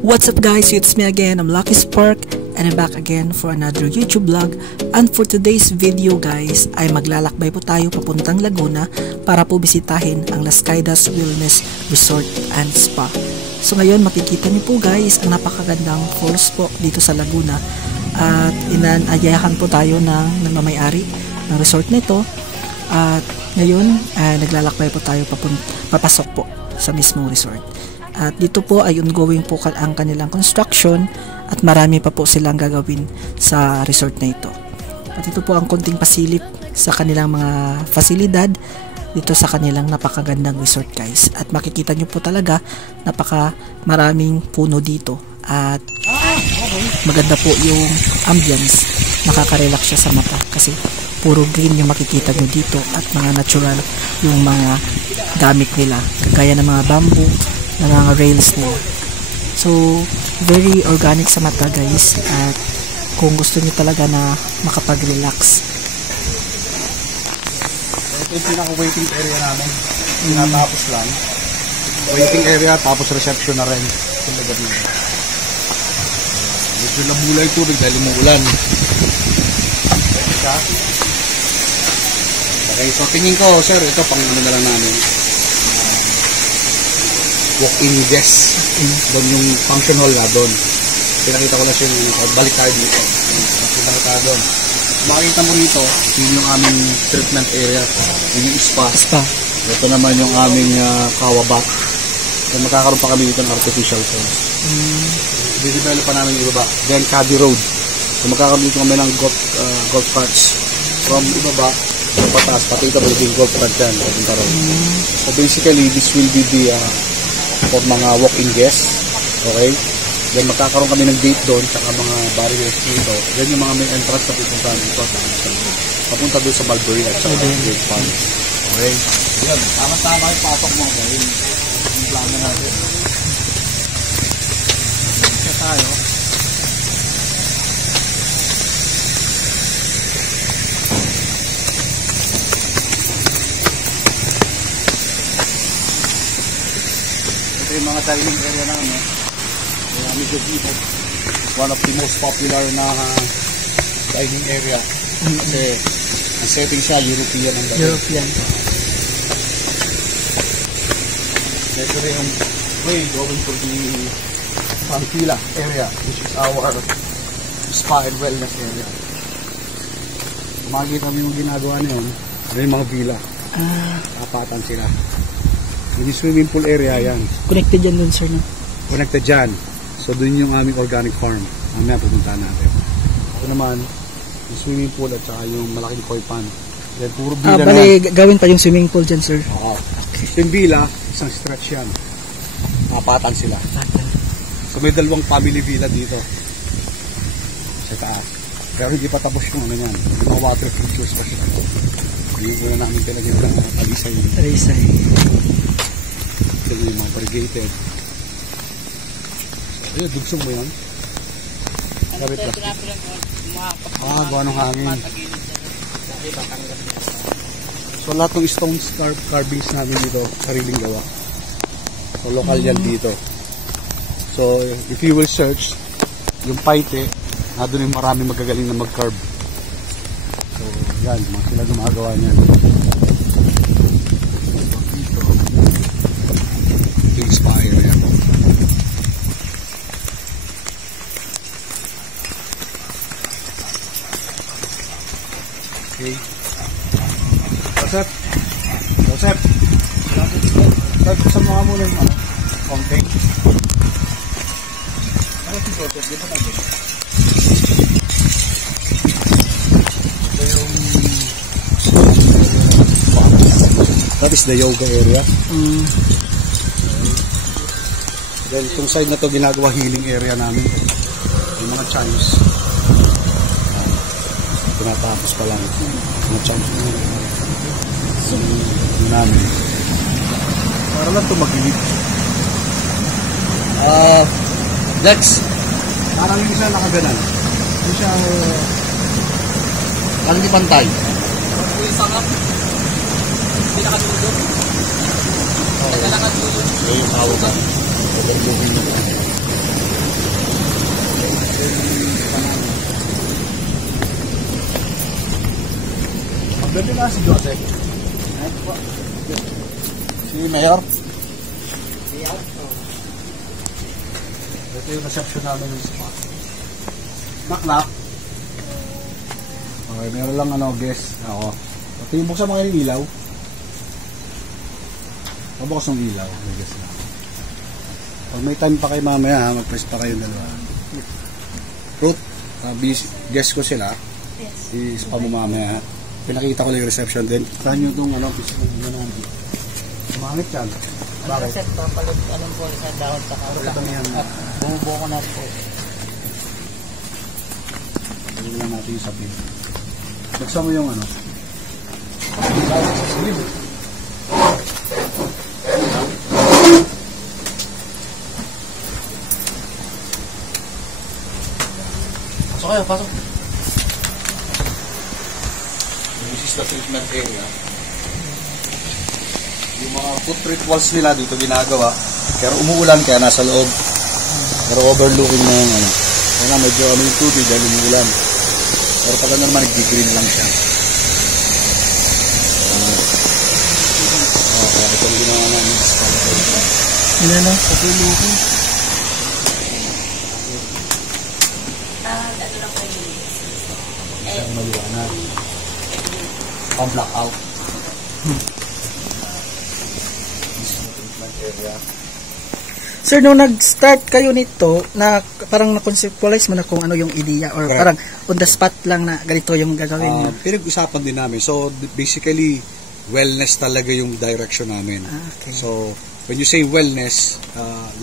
What's up guys, it's me again, I'm Lucky Spark and I'm back again for another YouTube vlog. And for today's video guys ay maglalakbay po tayo papuntang Laguna para po bisitahin ang Las Caídas Wellness Resort and Spa. So ngayon makikita niyo po guys ang napakagandang falls po dito sa Laguna at inanayahan po tayo ng nagmamayari ng resort nito at ngayon naglalakbay po tayo papasok po sa mismong resort. At dito po ay ongoing po ang kanilang construction at marami pa po silang gagawin sa resort na ito. At ito po ang konting pasilip sa kanilang mga fasilidad dito sa kanilang napakagandang resort guys. At makikita nyo po talaga napaka maraming puno dito at maganda po yung ambience, nakaka-relax siya sa mata kasi puro green yung makikita nyo dito at mga natural yung mga gamit nila kagaya ng mga bamboo na mga rails nila. So, very organic sa mata guys at kung gusto niyo talaga na makapag-relax. Ito yung pinaka-waiting area namin. Tinatapos lang. Waiting area tapos reception na rin. Medyo nabulay tubig dahil umuulan. Okay, so tingin ko sir, ito pang ano na lang namin. Walk-in guest. Doon yung function hall na doon. Pinakita ko na siya yung balik tayo dito. Pinakita tayo doon. Makikita mo rito, yun yung aming treatment area. Yun yung spa. Ito naman yung aming kawabat. Then magkakaroon pa kami dito ng artificial falls. Didevelop pa namin yung ibaba. Then Caddy Road. So magkakaroon dito kami ng golf carts. From ibaba, pataas, pati ito yung golf cart yan. So basically, this will be the for mga walk-in guests. Okay? Then magkakaroon kami ng gate doon saka mga barriers dito. Then yung mga main entrance na pupuntahan dito papunta doon sa Mulberry at sa Gate Farm. Okay? Yan. Tama-tama yung pasok mo. Okay? Yung plano natin. Isa tayo. Ito yung mga dining area namin. Medyo dito. One of the most popular na dining area. Kasi ang setting siya, European ang dining. European. Ito rin yung way going for the Pampila area, which is our spa and wellness area. Makikita kami yung ginagawa na yun. Ano yung mga villa. Apatan sila. Yung swimming pool area yan. Connected yan dun sir, no? Connected dyan. So doon yung aming organic farm. Mamaya pupuntahan natin. Ito naman, yung swimming pool at saka yung malaking koi pond. Then puro villa bali, gawin pa yung swimming pool dyan sir. Oo. Okay. Yung villa, isang stretch yan. Apatan sila. So may dalawang family villa dito. Sa taas. Pero hindi pa tapos yung ano yan. Yung mga water features pa siya. Yung una namin talaga ng talisay. Talisay. Ito yung mga variegated. Ayun, dugsong mo yun? Kapit ka. Gawa ng hangin. So lahat ng stones carvings namin dito, sariling gawa. So local yan dito. So if you will search, yung Paite, doon yung marami magagaling na mag-carve. So yan, mga sila gumagawa niyan. Dito, yung spa area. Okay. Joseph. Sa mga muna yung fountain. Ano si Joseph? Di ba natin? Ito yung that is the yoga area. Then itong side na to ginagawa healing area namin. Yung mga chimes. Tinatapos pa lang mga chance namin para lang ito mag-inip. Dex parang yung isa nakaganan yung siya parang di pantay yung sangap hindi nakatulog Ito yung tawag na overlooking na. Ganda na si Joseph. Si Mayor. Ito yung reception namin ng spot. Knock. Okay, meron lang guest. Ako. Ito yung buksan mga yung ilaw. Pabukas ng ilaw. May guest lang. Pag may time pa kayo mamaya, mag-press pa kayo dalawa. Ruth, guest ko sila. Yes. I-spa mo mamaya. Pinakita ko lang yung reception din. Saan nyo itong Sumangit yan. Ano kasi papalog po sa dahon sa kaula. At bumubuo ko na po. Pagod lang natin yung sabi. Buksan mo yung Pasok kayo, pasok. This is the treatment area. Yung mga foot rituals nila dito ginagawa. Pero umuulan kaya nasa loob. Pero overlooking na yung Kaya nga medyo yung tubig dahil umuulan. Pero pag naman nag-green lang siya. Kaya ito yung ginawa namin. Yun na, patulungan. Ano lang kayo? Isang maliwanag. Pang blackout. Area. Sir, nung nag-start kayo nito, na parang na-conceptualize mo na kung ano yung idea or Correct. parang on the spot lang na ganito yung gagawin niyo? Pinag-usapan din namin. So, basically, wellness talaga yung direction namin. Okay. So, when you say wellness,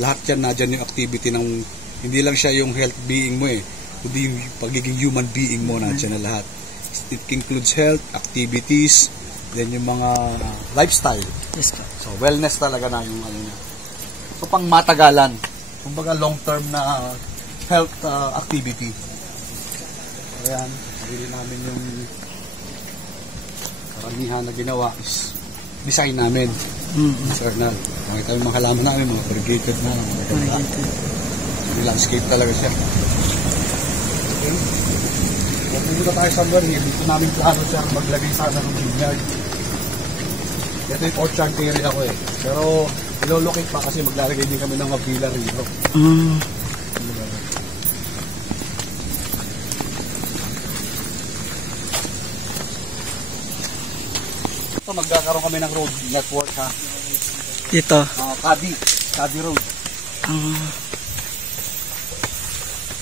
lahat yan na dyan yung activity ng, hindi lang siya yung health being mo kundi yung pagiging human being mo na dyan na lahat. It includes health, activities, then yung mga lifestyle. Yes, sir. So, wellness talaga na yung niya. So, pang matagalan. Kumbaga long-term na health activity. Ayan, sarili namin yung karamihan na ginawa is design namin. External. Makita yung mga halaman namin, mga corrugated na. Landscape talaga siya. Okay. Kung pumunta tayo sa lugar, dito namin plano siya maglagay sa ng vineyard. Ito yung orchard area ko Pero ilolocate pa kasi maglalagay din kami ng villa rito. Ito magkakaroon kami ng road network Dito. Cady Road.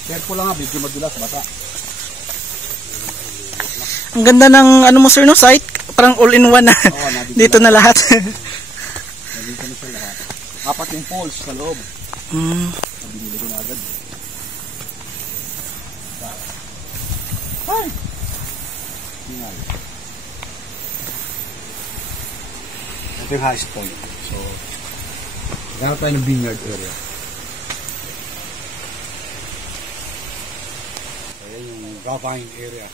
Careful lang medyo madulas bata. Ang ganda ng mo sir no site, parang all-in-one na. Dito na lahat. Dito na sa lahat. 4 yung poles sa loob. Binili ko na agad. Hi! Tingnan. Ito yung highest point. So, maghanap tayo ng vineyard area. Ayan yung ravine area.